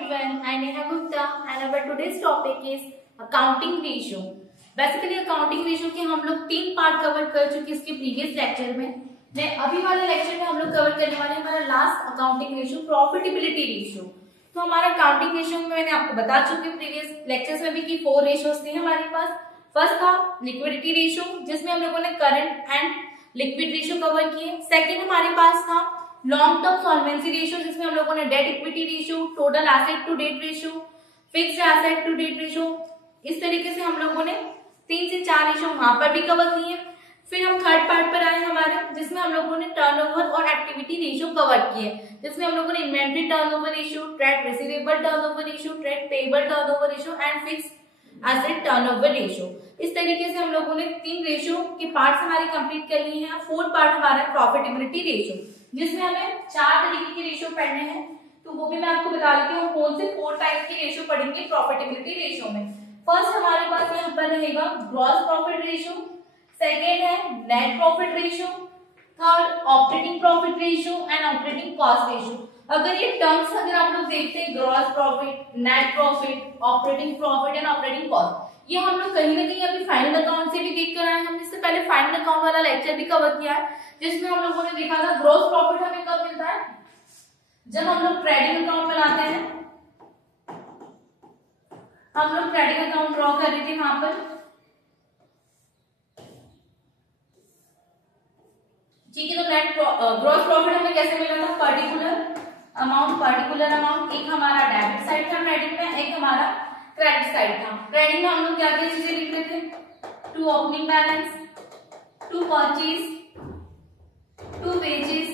everyone, I am Neha Gupta and our today's topic is accounting ratio. Basically accounting ratio के हम लोग 3 part cover कर चुके इसके प्रीवियस लेक्चर में अभी वाले लेक्चर में हम लोग कवर करने वाले हमारा last accounting ratio profitability ratio. तो हमारा अकाउंटिंग रेशियो में मैंने आपको बता चुकी प्रीवियस लेक्चर्स में भी कि 4 रेशियोज थे हमारे पास। फर्स्ट था लिक्विडिटी रेशियो जिसमें हम लोगों ने current and liquid ratio cover किए। सेकेंड हमारे पास था लॉन्ग टर्म सॉल्वेंसी रेशियो जिसमें हम लोगों ने debt equity ratio, total asset to debt ratio, fixed asset to debt ratio, इस तरीके से हम लोगों ने 3 से 4 रेशियो वहां पर भी कवर किए। फिर हम थर्ड पार्ट पर आए हमारे जिसमें हम लोगों ने टर्नओवर और एक्टिविटी रेशियो कवर किए, जिसमें हम लोगों ने inventory turnover ratio, trade receivable turnover ratio, trade payable turnover ratio and fixed asset turnover ratio. इस तरीके से हम लोगों ने 3 रेशियो के पार्ट्स हमारे कंप्लीट कर लिए हैं। फोर्थ पार्ट हमारा प्रॉफिटेबिलिटी रेशियो जिसमें हमें 4 तरीके के रेशियो पढ़ने हैं, तो वो भी मैं आपको बता देती हूँ कौन से 4 टाइप के रेशियो पढ़ेंगे प्रॉफिटेबिलिटी रेशियो में। फर्स्ट हमारे पास यहाँ पर रहेगा ग्रॉस प्रॉफिट रेशियो, सेकेंड है net profit ratio, third operating profit ratio and operating cost ratio. अगर ये टर्म्स अगर आप लोग देखते हैं gross profit, net profit, operating profit and operating cost, ये हम लोग कहीं ना कहीं अभी फाइनल अकाउंट से भी देख कर आए। हमने इससे पहले फाइनल अकाउंट वाला लेक्चर भी कवर किया है जिसमें हम लोगों ने देखा था ग्रॉस प्रॉफिट हमें कब मिलता है, जब हम लोग ट्रेडिंग अकाउंट बनाते हैं। हम लोग ट्रेडिंग अकाउंट ड्रॉ कर रहे थे वहां पर, ठीक है। तो नेट ग्रॉस प्रॉफिट हमें कैसे मिला था, पर्टिकुलर अमाउंट एक हमारा डेबिट साइड था ट्रेडिंग में, एक हमारा क्रेडिट साइड था। ट्रेडिंग में हम लोग क्या क्या चीजें लिख रहे थे, to opening balance, to purchase, to wages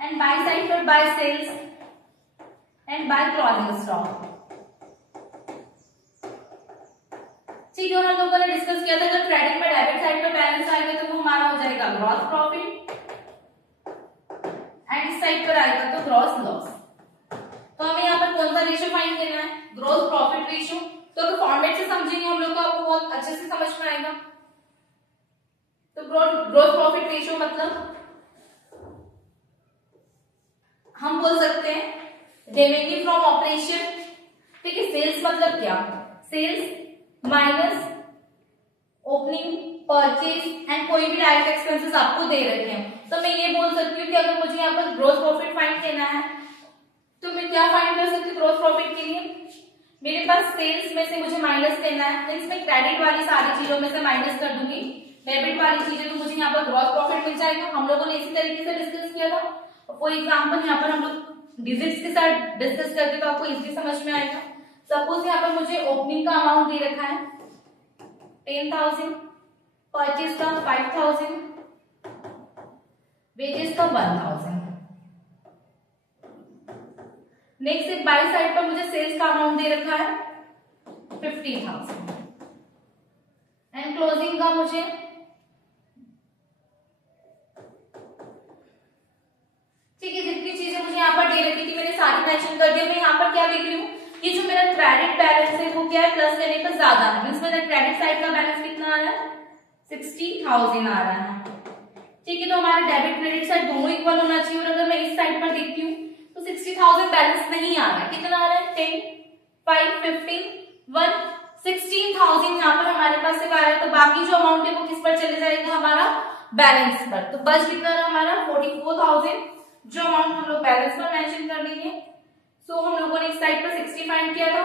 and by side पर by sales and by closing stock. ठीक है, और हम लोगों ने डिस्कस किया था अगर ट्रेडिंग में डेबिट साइड पर बैलेंस आएगा तो वो हमारा हो जाएगा ग्रॉस प्रॉफिट एंड इस साइड पर आएगा तो ग्रॉस लॉस। तो हमें यहाँ पर कौन सा रेशियो फाइंड करना है, ग्रॉस प्रॉफिट रेशियो। तो अगर फॉर्मेट से समझेंगे हम लोग को आपको बहुत अच्छे से समझ में आएगा। तो ग्रॉस प्रॉफिट रेशियो मतलब हम बोल सकते हैं रेवेन्यू फ्रॉम ऑपरेशन, ठीक है। सेल्स मतलब क्या, sales minus opening, purchase and कोई भी डायरेक्ट एक्सपेंसेस आपको दे रखे हैं। तो मैं ये बोल सकती हूँ कि अगर मुझे यहाँ पर ग्रॉस प्रॉफिट फाइंड करना है तो मैं क्या फाइंड कर सकती हूँ ग्रॉस प्रॉफिट के लिए, मेरे पास सेल्स में से मुझे माइनस करना है, तो इसमें क्रेडिट वाली सारी चीजों में से माइनस कर दूंगी डेबिट वाली चीजें, तो मुझे यहाँ पर ग्रॉस प्रॉफिट मिल जाएगा। हम लोगों ने इसी तरीके से डिस्कस किया था। फॉर एग्जाम्पल यहाँ पर हम लोग डिजिट्स के साथ डिस्कस करते तो आपको इजीली समझ में आएगा। सपोज यहाँ पर मुझे ओपनिंग का अमाउंट दे रखा है 10,000, परचेज का 5,000, वेजेस का 1,000। नेक्स्ट बाय साइड पर मुझे सेल्स का अमाउंट दे रखा है 50,000 एंड क्लोजिंग का मुझे ठीक है, जितनी चीजें मुझे यहाँ पर दे रखी थी मैंने सारी मेंशन कर दी। मैं यहाँ पर क्या देख रही हूँ कि जो मेरा क्रेडिट बैलेंस है वो क्या है, प्लस करने पर ज्यादा है। मींस मेरा क्रेडिट साइड का बैलेंस कितना आ रहा है, 60,000 आ रहा है, ठीक है। तो हमारा डेबिट क्रेडिट साइड दोनों इक्वल होना चाहिए। और अगर मैं इस साइड पर देखती हूँ तो 60,000 बैलेंस नहीं आ रहा है, कितना आ रहा है 10, 5, 15, 1, 16,000 यहाँ पर हमारे पास से आ रहा है। तो बाकी जो अमाउंट है वो किस पर चले जाएगा, हमारा बैलेंस पर। तो बच कितना रहा हमारा 44,000, जो अमाउंट हम लोग बैलेंस पर मेंशन कर देंगे। सो हम लोगों ने इस साइड पर 60 फाइंड किया था।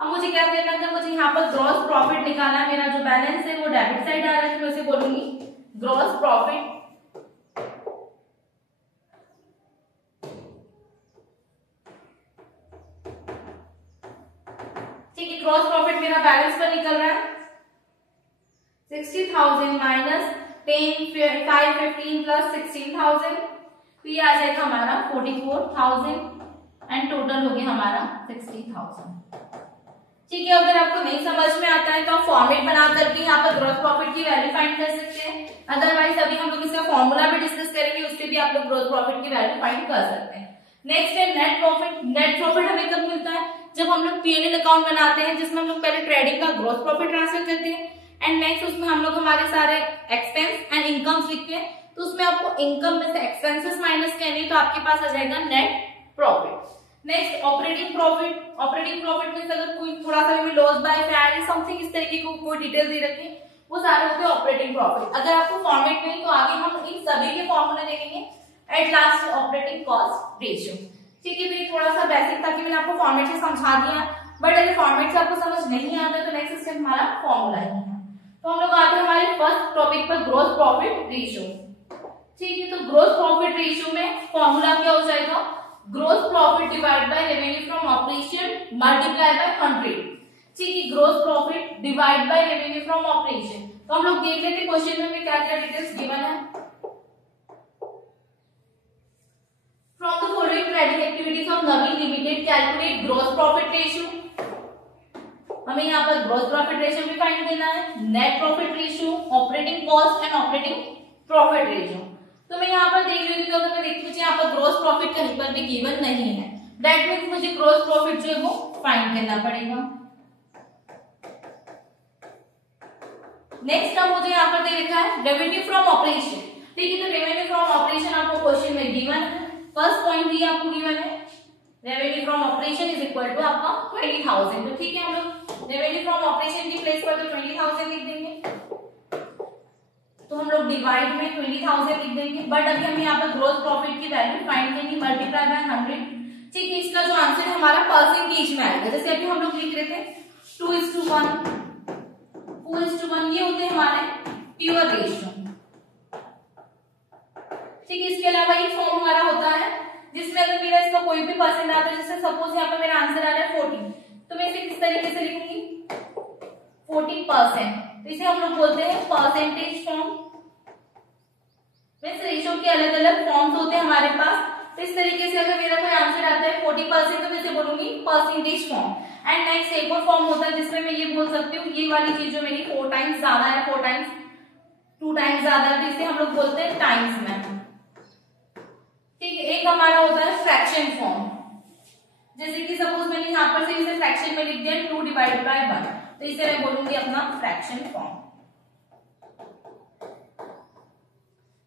अब मुझे क्या करना था, मुझे यहाँ पर ग्रॉस प्रॉफिट निकालना है। मेरा जो बैलेंस है वो डेबिट साइड आ रहा है तो मैं उसे बोलूंगी ग्रॉस प्रॉफिट, ठीक है। ग्रॉस प्रॉफिट मेरा बैलेंस पर निकल रहा है 60,000 माइनस 10, 5, 15 प्लस 16,000, तो ये आ जाएगा हमारा 44,000 एंड टोटल हो गया हमारा 60,000, ठीक है। अगर आपको नहीं समझ में आता है तो आप फॉर्मेट बनाकर भी यहाँ पर ग्रॉस प्रॉफिट की वैल्यू फाइंड कर सकते हैं। अदरवाइज अभी हम लोग इसका फॉर्मूला भी डिस्कस करेंगे, उससे भी आप लोग ग्रॉस प्रॉफिट की वैल्यू फाइंड कर सकते हैं। नेक्स्ट है नेट प्रॉफिट। नेट प्रॉफिट हमें कब मिलता है, जब हम लोग P&L अकाउंट बनाते हैं जिसमें हम लोग पहले ट्रेडिंग का ग्रॉस प्रॉफिट ट्रांसफर करते हैं एंड नेक्स्ट उसमें हम लोग हमारे सारे एक्सपेंस एंड इनकम्स लिखते हैं। तो उसमें आपको इनकम में से एक्सपेंसेस माइनस करनी है, तो आपके पास आ जाएगा net profit. Next operating profit. Operating profit में अगर कोई थोड़ा सा भी लॉस बाय फेयर समथिंग इस तरीके को कोई डिटेल दे रखी है, वो सारे होते हैं ऑपरेटिंग प्रॉफिट। अगर आपको फॉर्मेट नहीं तो आगे हम इन सभी के फॉर्मूले देखेंगे at last operating cost ratio. ठीक है, तो ये थोड़ा सा बेसिक था कि मैंने आपको फॉर्मेट से समझा दिया, बट अगर फॉर्मेट से आपको समझ नहीं आता तो नेक्स्ट स्टेप हमारा फॉर्मूला ही है। तो हम लोग आते हैं हमारे फर्स्ट टॉपिक पर, ग्रोस प्रॉफिट रेशियो। ठीक है, तो ग्रोस प्रॉफिट रेशियो में फॉर्मूला क्या हो जाएगा, gross profit divide by revenue from operation multiply by 100। ठीक है, gross profit divide by revenue from operation. तो हम लोग देख लेते हैं क्वेश्चन में क्या क्या डिटेल्स गिवन है। From the following trading activities of Naveen limited calculate gross profit ratio. हमें यहाँ पर ग्रोस प्रॉफिट रेशियो भी फाइंड करना है, net profit ratio, operating cost and operating profit ratio. तो मैं यहाँ पर देख रही हूँ, तो अगर मैं देखती हूँ यहाँ पर ग्रोस प्रॉफिट कहीं पर भी गिवन नहीं है, दैट मीन्स मुझे ग्रोस प्रॉफिट जो है वो फाइंड करना पड़ेगा। नेक्स्ट अब मुझे यहाँ पर दे रखा है रेवेन्यू फ्रॉम ऑपरेशन। ठीक है, तो रेवेन्यू फ्रॉम ऑपरेशन आपको क्वेश्चन में गिवन है, फर्स्ट पॉइंट ही आपको गिवन है, revenue from operation is equal to आपका 20,000। तो ठीक है, हम लोग रेवेन्यू फ्रॉम ऑपरेशन की प्लेस पर तो 20,000 लिख देंगे, तो हम लोग डिवाइड में 20,000 लिख देंगे। बट अभी हम यहाँ पर ग्रोस प्रॉफिट की वैल्यू फाइंड करेंगे, मल्टीप्लाई बाय 100। ठीक है, इसका जो आंसर है हमारा परसेंटेज में आएगा। जैसे अभी हम लोग लिख रहे थे 2:1, 4:1, ये होते हैं हमारे प्योर रेशियो। ठीक है, इसके अलावा ये फॉर्म हमारा होता है जिसमें अगर मेरा इसका कोई भी परसेंट आता है, जैसे सपोज यहाँ पर मेरा आंसर आ रहा है 40, तो मैं इसे किस तरीके से लिखूंगी, 40%। तो इसे हम लोग बोलते हैं परसेंटेज फॉर्म। मीन्स रेशियो के अलग अलग फॉर्म्स होते हैं हमारे पास। तो इस तरीके से अगर मेरा कोई आंसर आता है 40%, तो मैं इसे बोलूंगी परसेंटेज फॉर्म। एंड नेक्स्ट एक और फॉर्म होता है जिसमें मैं ये बोल सकती हूँ, ये वाली चीज जो मेरी 4 टाइम्स ज्यादा है, 4 टाइम्स 2 टाइम्स ज्यादा है, तो इसे हम लोग बोलते हैं टाइम्स में। ठीक है, एक हमारा होता है फ्रैक्शन फॉर्म। जैसे कि सपोज मैंने यहाँ पर से इसे फ्रैक्शन में लिख दिया 2/1, तो इसे मैं बोलूंगी अपना फ्रैक्शन फॉर्म।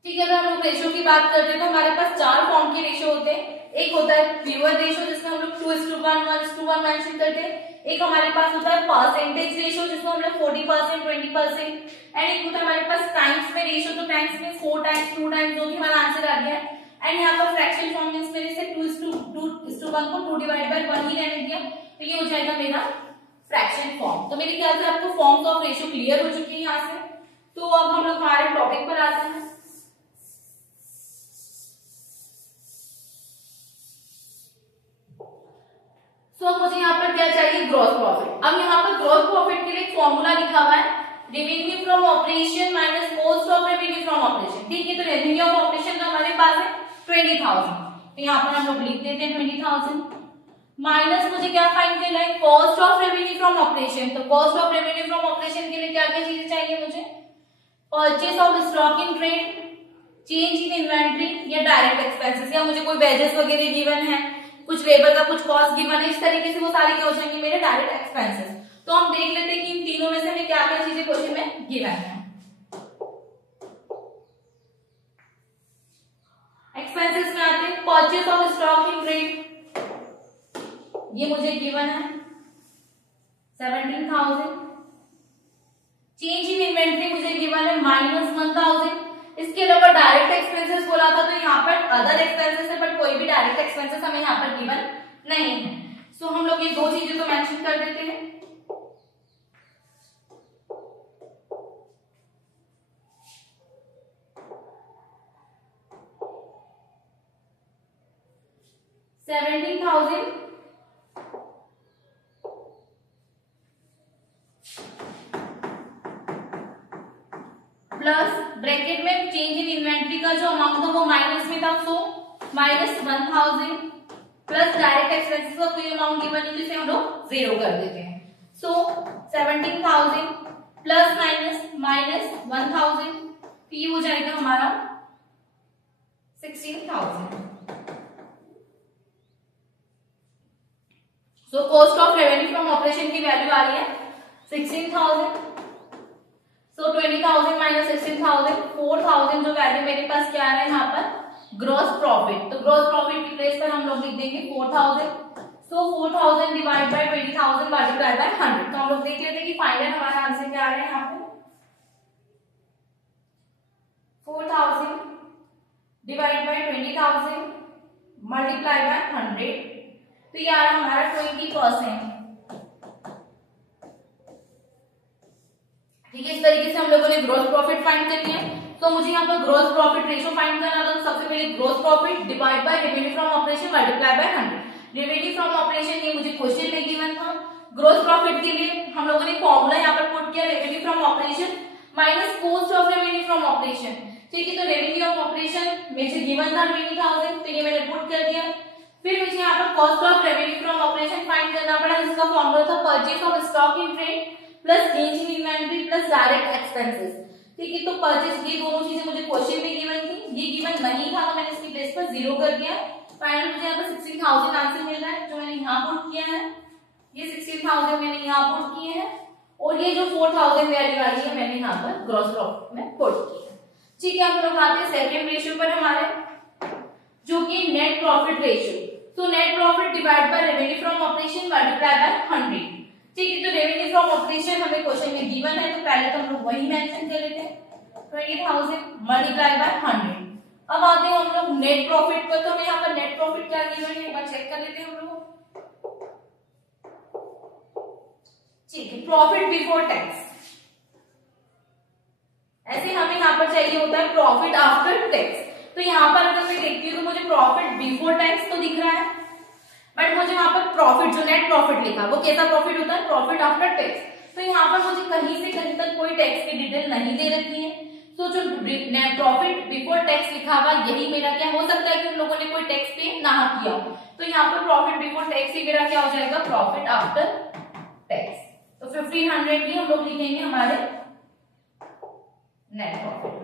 ठीक है, अगर हम लोग रेशियो की बात करते हैं तो हमारे पास 4 फॉर्म के रेशियो होते हैं। एक होता है प्योर रेशियो जिसमें हम लोग 2:1, 1:1 मेंशन करते हैं। एक हमारे पास होता है परसेंटेज रेशियो जिसमें हम लोग 40%, 20%। एंड एक होता है हमारे पास टाइम्स में रेशियो, तो टाइम्स में 4 टाइम्स, 2 टाइम्स, जो कि हमारा आंसर आ गया है। एंड यहाँ पर फ्रैक्शन फॉर्म मींस मेरे से 2:1 को 2/1 ही रहने दिया, तो ये हो जाएगा मेरा फ्रैक्शन फॉर्म। तो मेरे ख्याल से आपको फॉर्म्स ऑफ रेशियो क्लियर हो चुकी है यहाँ से। तो अब हम लोग हमारे टॉपिक पर आते हैं। तो मुझे यहाँ पर क्या चाहिए, ग्रॉस प्रॉफिट। अब यहाँ पर ग्रॉस प्रॉफिट के लिए फॉर्मूला लिखा हुआ है, revenue from operation minus cost of revenue from operation. ठीक है, तो रेवेन्यू ऑफ ऑपरेशन तो हमारे पास है 20,000, तो यहाँ पर हम लोग लिख देते हैं 20,000 माइनस मुझे क्या फाइंड करना है, cost of revenue from operation. तो cost of revenue from operation के लिए क्या क्या चीजें चाहिए मुझे, purchase of stock in trade, change in inventory या डायरेक्ट एक्सपेंसेस, या मुझे कोई वेजेस वगैरह गिवन है, कुछ लेबर का कुछ कॉस्ट गिवन है, इस तरीके से वो सारे क्या हो जाएंगे मेरे डायरेक्ट एक्सपेंसेस। तो हम देख लेते हैं कि इन तीनों में से हमें क्या क्या चीजें क्वेश्चन में गिवन है। एक्सपेंसेस में आते हैं purchase of stock in trade, ये मुझे गिवन है 17,000। चेंज इन इन्वेंट्री मुझे गिवन है -1,000। इसके अलावा डायरेक्ट एक्सपेंसेस बोला था, तो यहाँ पर अदर एक्सपेंसेस है, बट कोई भी डायरेक्ट एक्सपेंसेस हमें यहाँ पर गिवन नहीं है। सो हम लोग ये 2 चीजें तो मेंशन कर देते हैं। $17,000 प्लस ब्रैकेट में चेंज इन इन्वेंट्री का जो अमाउंट था वो माइनस में था, सो -1,000 प्लस डायरेक्ट एक्सपेंसेस का कोई अमाउंट गिवन नहीं, जिसे हम लोग 0 कर देते हैं। सो 17,000 प्लस -1,000, तो ये हो जाएगा हमारा 16,000। So cost of revenue from operation की वैल्यू आ रही है 16,000। सो 20,000 -16,000 4000 जो वैल्यू मेरे पास क्या आ रहा है यहाँ पर ग्रॉस प्रॉफिट, तो ग्रॉस प्रॉफिट की प्लेस पर हम लोग लिख देंगे 4000। सो 4000 डिवाइड बाय 20000 मल्टीप्लाई बाय 100। तो हम लोग देख लेते हैं कि फाइनल हमारा आंसर क्या आ रहा है यहाँ पे 4000 डिवाइड बाय 20000 मल्टीप्लाई बाय 100, तो ये आ रहा हमारा 20%। ठीक है, इस तरीके से हम लोगों ने ग्रोस प्रॉफिट फाइंड करनी है। तो मुझे यहाँ पर ग्रोस प्रॉफिट रेशियो फाइंड करना था, तो सबसे पहले gross profit divide by revenue from operation multiply by 100। Revenue from operation ये मुझे क्वेश्चन में गिवन था। ग्रोस प्रॉफिट के लिए हम लोगों ने फॉर्मूला यहाँ पर पुट किया, revenue from operation minus cost of revenue from operation. ठीक है, तो रेवेन्यू ऑफ ऑपरेशन मुझे गिवन था 20000, तो ये मैंने पुट कर दिया। फिर मुझे यहाँ पर cost of revenue from operation find करना पड़ा, जिसका फॉर्मूला था purchase of stock in trade plus gains in inventory plus direct expenses. ठीक है, तो परचेज ये दोनों चीजें मुझे क्वेश्चन में गिवन थी, ये गिवन नहीं था तो मैंने इसकी प्लेस पर 0 कर दिया। फाइनल मुझे यहाँ पर 16000 आंसर मिल रहा है, जो मैंने यहाँ पुट किया है। ये 16000 मैंने यहाँ पुट किए हैं, और ये जो 4000 वैल्यू वाली है मैंने यहाँ पर ग्रॉस प्रॉफिट में पुट की है। ठीक है, हम लोग आते हैं सेकंड रेशियो पर हमारे, जो कि नेट प्रॉफिट रेशियो। तो net profit divide by revenue from operation multiply by 100। ठीक है, तो रेवेन्यू फ्रॉम ऑपरेशन हमें क्वेश्चन में गिवन है, तो पहले तो हम लोग वही मेंशन कर लेते हैं 20000 मल्टीप्लाई बाय 100। अब आते हैं हम लोग नेट प्रॉफिट पर, तो हमें यहाँ पर नेट प्रॉफिट क्या गिवन है एक बार चेक कर लेते हैं हम लोग। ठीक है, प्रॉफिट बिफोर टैक्स। ऐसे हमें यहाँ पर चाहिए होता है प्रॉफिट आफ्टर टैक्स। तो यहाँ पर अगर मैं देखती हूँ तो मुझे प्रॉफिट बिफोर टैक्स तो दिख रहा है, बट मुझे यहाँ पर प्रॉफिट जो नेट प्रॉफिट लिखा वो कैसा प्रॉफिट होता है प्रॉफिट आफ्टर टैक्स। तो यहाँ पर मुझे कहीं से कहीं तक कोई टैक्स की डिटेल नहीं दे रखी है। तो जो नेट प्रॉफिट बिफोर टैक्स लिखा हुआ यही मेरा क्या हो सकता है कि उन लोगों ने कोई टैक्स पे ना किया हो। तो यहाँ पर प्रॉफिट बिफोर टैक्स ही मेरा क्या हो जाएगा प्रॉफिट आफ्टर टैक्स। तो 1500 ही हम लोग लिखेंगे हमारे नेट प्रॉफिट में।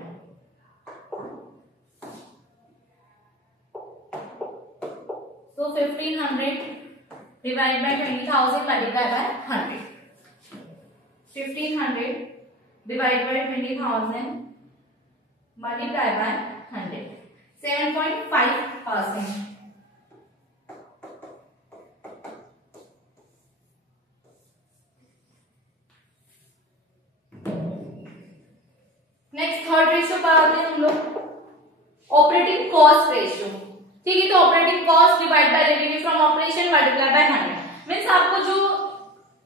So 1500 divided by 20,000 multiplied by 100. 1500 divided by 20,000 multiplied by 100. 7.5%. Next third ratio पर आते हैं हम लोग, ऑपरेटिंग कॉस्ट रेशियो। ठीक है, तो operating cost divide by revenue from operation multiply by 100। Means आपको जो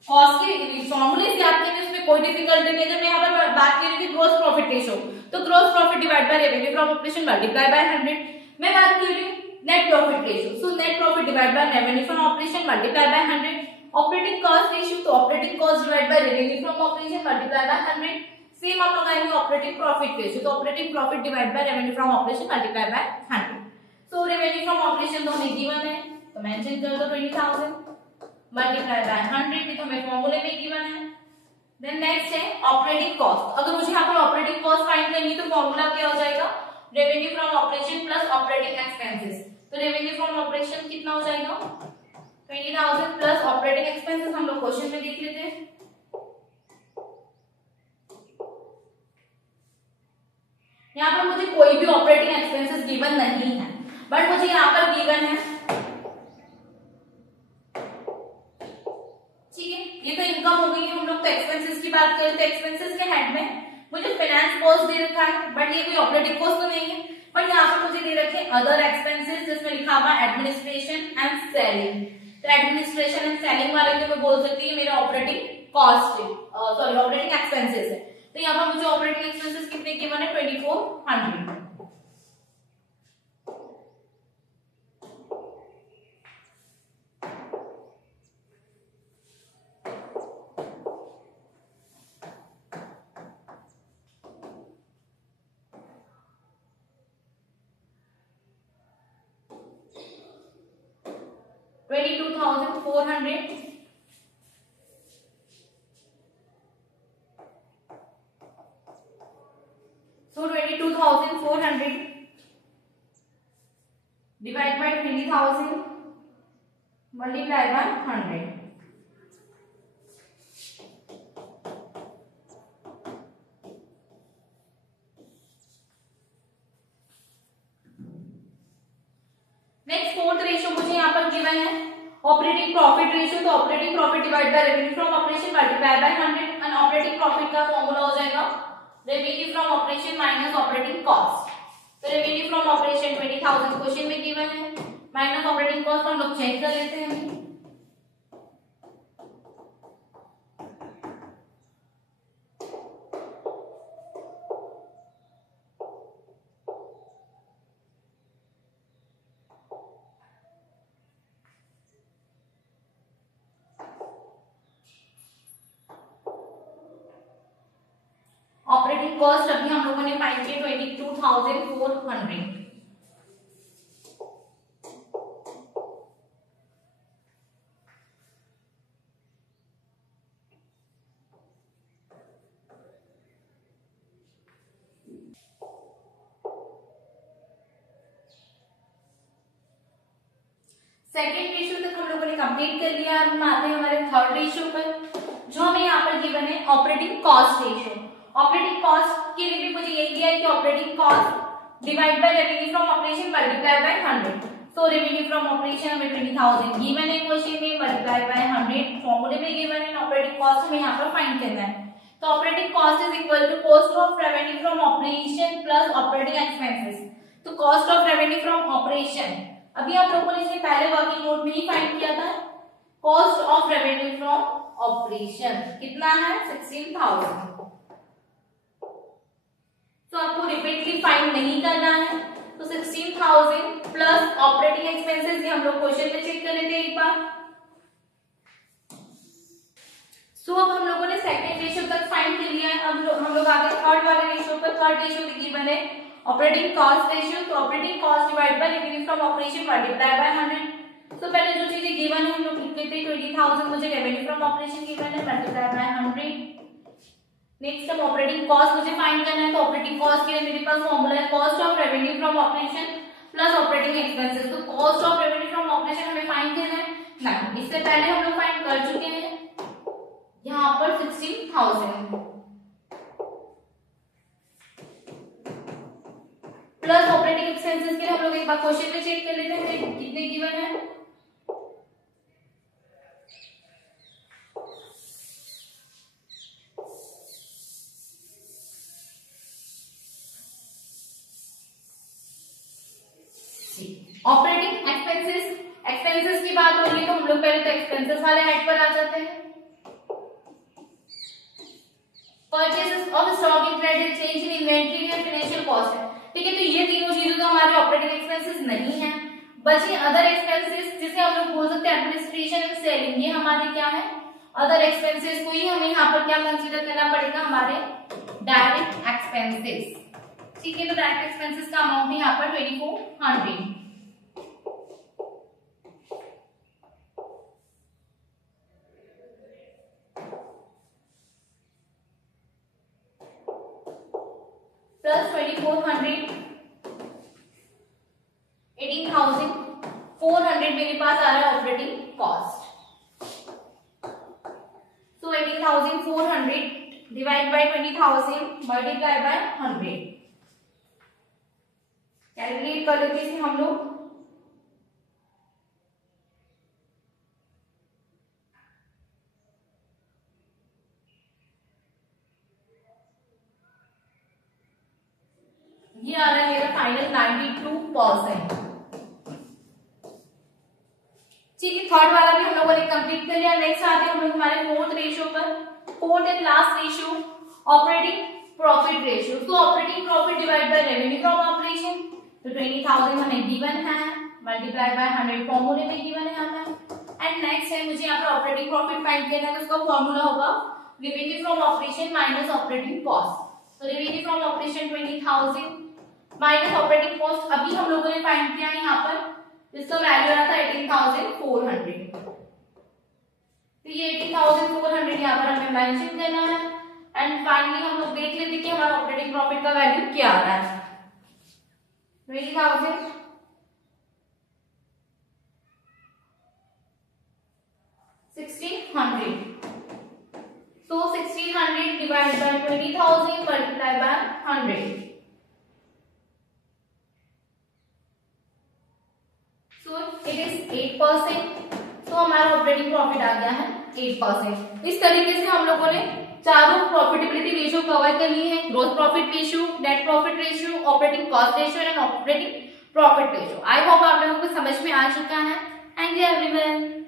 कॉस्ट के फॉर्मूले याद करने उसमें कोई डिफिकल्टी नहीं है। जब मैं यहाँ पर बात कर रही थी ग्रॉस प्रॉफिट रेशियो, तो gross profit divide by revenue from operation multiply by 100। मैं बात कर रही हूँ net profit ratio, so net profit divide by revenue from operation multiply by 100। Operating cost ratio, तो operating cost divide by revenue from operation multiply by 100। Same हम लोग आएंगे operating profit ratio, तो operating profit divide by revenue from operation multiply by 100। So revenue from operation तो हमें given है, तो mention कर दो 20000 मल्टीप्लाई बाय 100, ये तो हमें फॉर्मूले में गिवन है। देन नेक्स्ट है ऑपरेटिंग कॉस्ट। अगर मुझे यहाँ पर ऑपरेटिंग कॉस्ट फाइंड करनी तो फॉर्मूला क्या हो जाएगा revenue from operation plus operating expenses. तो रेवेन्यू फ्रॉम ऑपरेशन कितना हो जाएगा 20000 प्लस ऑपरेटिंग एक्सपेंसेस, हम लोग क्वेश्चन में देख लेते हैं। यहाँ पर मुझे कोई भी ऑपरेटिंग एक्सपेंसेस गिवन नहीं है, बट मुझे यहाँ पर गिवन है। ठीक है, ये तो इनकम हो गई है। हम लोग तो एक्सपेंसेस की बात करें तो एक्सपेंसेस के हेड में मुझे फाइनेंस कॉस्ट दे रखा है, बट ये कोई ऑपरेटिंग कॉस्ट तो नहीं है। बट यहाँ पर मुझे दे रखे अदर एक्सपेंसेस, जिसमें लिखा हुआ एडमिनिस्ट्रेशन एंड सेलिंग। तो एडमिनिस्ट्रेशन एंड सेलिंग वाले को मैं बोल सकती हूँ मेरा operating cost sorry operating expenses है। तो यहाँ पर मुझे ऑपरेटिंग एक्सपेंसेस कितने गिवन है 2400। So 22,400 divide by 20,000 multiply by 100. Ratio मुझे यहाँ पर गिवन है ऑपरेटिंग प्रॉफिट रेशियो, तो operating profit divide by revenue from operation multiply by 100 and operating profit का फॉर्मूला हो जाएगा revenue from operation minus operating cost. तो रेवेन्यू फ्रॉम ऑपरेशन 20,000 क्वेश्चन में गिवन है माइनस ऑपरेटिंग कॉस्ट हम लोग चेक कर लेते हैं। ऑपरेटिंग कॉस्ट अभी हम लोगों ने फाइंड किया 22,400। सेकेंड रेशियो तक हम लोगों ने कंप्लीट कर लिया। अब हम आते हैं हमारे थर्ड रेशियो पर, जो हमें यहाँ पर गिवन है operating cost ratio. Operating cost के लिए भी मुझे यही दिया है कि operating cost divide by revenue from operation multiply by 100। So revenue from operation हमें 20,000 गिवन है क्वेश्चन में, मल्टीप्लाई बाय 100 फॉर्मूले में गिवन है। ऑपरेटिंग कॉस्ट हमें यहाँ पर फाइंड करना है। तो operating cost is equal to cost of revenue from operation plus operating expenses. तो cost of revenue from operation अभी आप लोगों ने इससे पहले वर्किंग नोट में ही फाइंड किया था। Cost of revenue from operation कितना है 16,000। तो आपको रिपीटली फाइंड नहीं करना है। तो 16,000 प्लस ऑपरेटिंग एक्सपेंसेस, ये हम लोग क्वेश्चन में चेक कर लेते हैं एक बार। सो अब हम लोगों ने सेकंड रेशियो तक फाइंड कर लिया है। अब हम लोग आगे थर्ड वाले रेशियो पर। थर्ड रेशियो गिवन है ऑपरेटिंग कॉस्ट रेशियो। तो operating cost divide by revenue from operation multiply by 100। तो पहले जो चीजें गिवन है हम लोग लिख लेते हैं। 20,000 मुझे रेवेन्यू फ्रॉम ऑपरेशन गिवन है, मल्टीप्लाई बाय 100। नेक्स्ट अब ऑपरेटिंग कॉस्ट मुझे फाइंड करना है। तो ऑपरेटिंग कॉस्ट के लिए मेरे पास फॉर्मूला है cost of revenue from operation plus operating expenses. तो cost of revenue from operation हमें फाइंड करना है ना, इससे पहले हम लोग फाइंड कर चुके हैं यहाँ पर 16,000 प्लस ऑपरेटिंग एक्सपेंसेस के लिए हम लोग एक बार क्वेश्चन में चेक कर लेते हैं कितने गिवन है। ऑपरेटिंग एक्सपेंसेस की बात हो रही है तो हम लोग पहले तो एक्सपेंसेस वाले हेड पर आ जाते हैं। Purchases of stock in credit, change in inventory and financial cost है। ठीक है, तो ये तीनों चीजें तो हमारे ऑपरेटिंग एक्सपेंसेस नहीं है। बचे अदर एक्सपेंसेस जिसे हम लोग बोल सकते हैं एडमिनिस्ट्रेशन एंड सेलिंग, ये हमारे क्या है अदर एक्सपेंसेस को ही हमें यहाँ पर क्या कंसीडर करना पड़ेगा हमारे डायरेक्ट एक्सपेंसेस। ठीक है, तो डायरेक्ट एक्सपेंसेस का अमाउंट है यहाँ पर 2400। प्लस 2400 18,400 मेरे पास आ रहा है operating cost. So 18,400 divide by 20,000 multiply by 100। Calculate कर लेते हैं हम लोग। ये आ रहा है मेरा फाइनल 92%। ठीक है, थर्ड वाला भी हम लोगों ने कंप्लीट कर लिया। नेक्स्ट आते हैं हम लोग हमारे फोर्थ रेशियो पर। Fourth and last ratio operating profit ratio. तो operating profit divide by revenue from operation. तो 20,000 हमें गिवन है, मल्टीप्लाई बाय 100 फॉर्मूले में गिवन है हमें। एंड नेक्स्ट है मुझे यहाँ पर ऑपरेटिंग प्रॉफिट फाइंड करना है, तो उसका फॉर्मूला होगा revenue from operation minus operating cost. तो revenue from operation 20,000 minus operating cost अभी हम लोगों ने फाइंड किया है यहाँ पर, इसका वैल्यू आया था 18,400। तो ये 18,400 यहाँ पर हमें मेंशन करना है। एंड फाइनली हम लोग देख लेते हैं कि हमारा ऑपरेटिंग प्रॉफिट का वैल्यू क्या आ रहा है। 20,000 1600। So 1600 divided by 20,000 multiplied by 100. So it is is 8%, तो हमारा ऑपरेटिंग प्रॉफिट आ गया है 8%। इस तरीके से हम लोगों ने चारों प्रॉफिटेबिलिटी रेशियो कवर कर लिए हैं, growth profit ratio, net profit ratio, operating cost ratio and operating profit ratio. I hope आप लोगों को समझ में आ चुका है। Thank you everyone.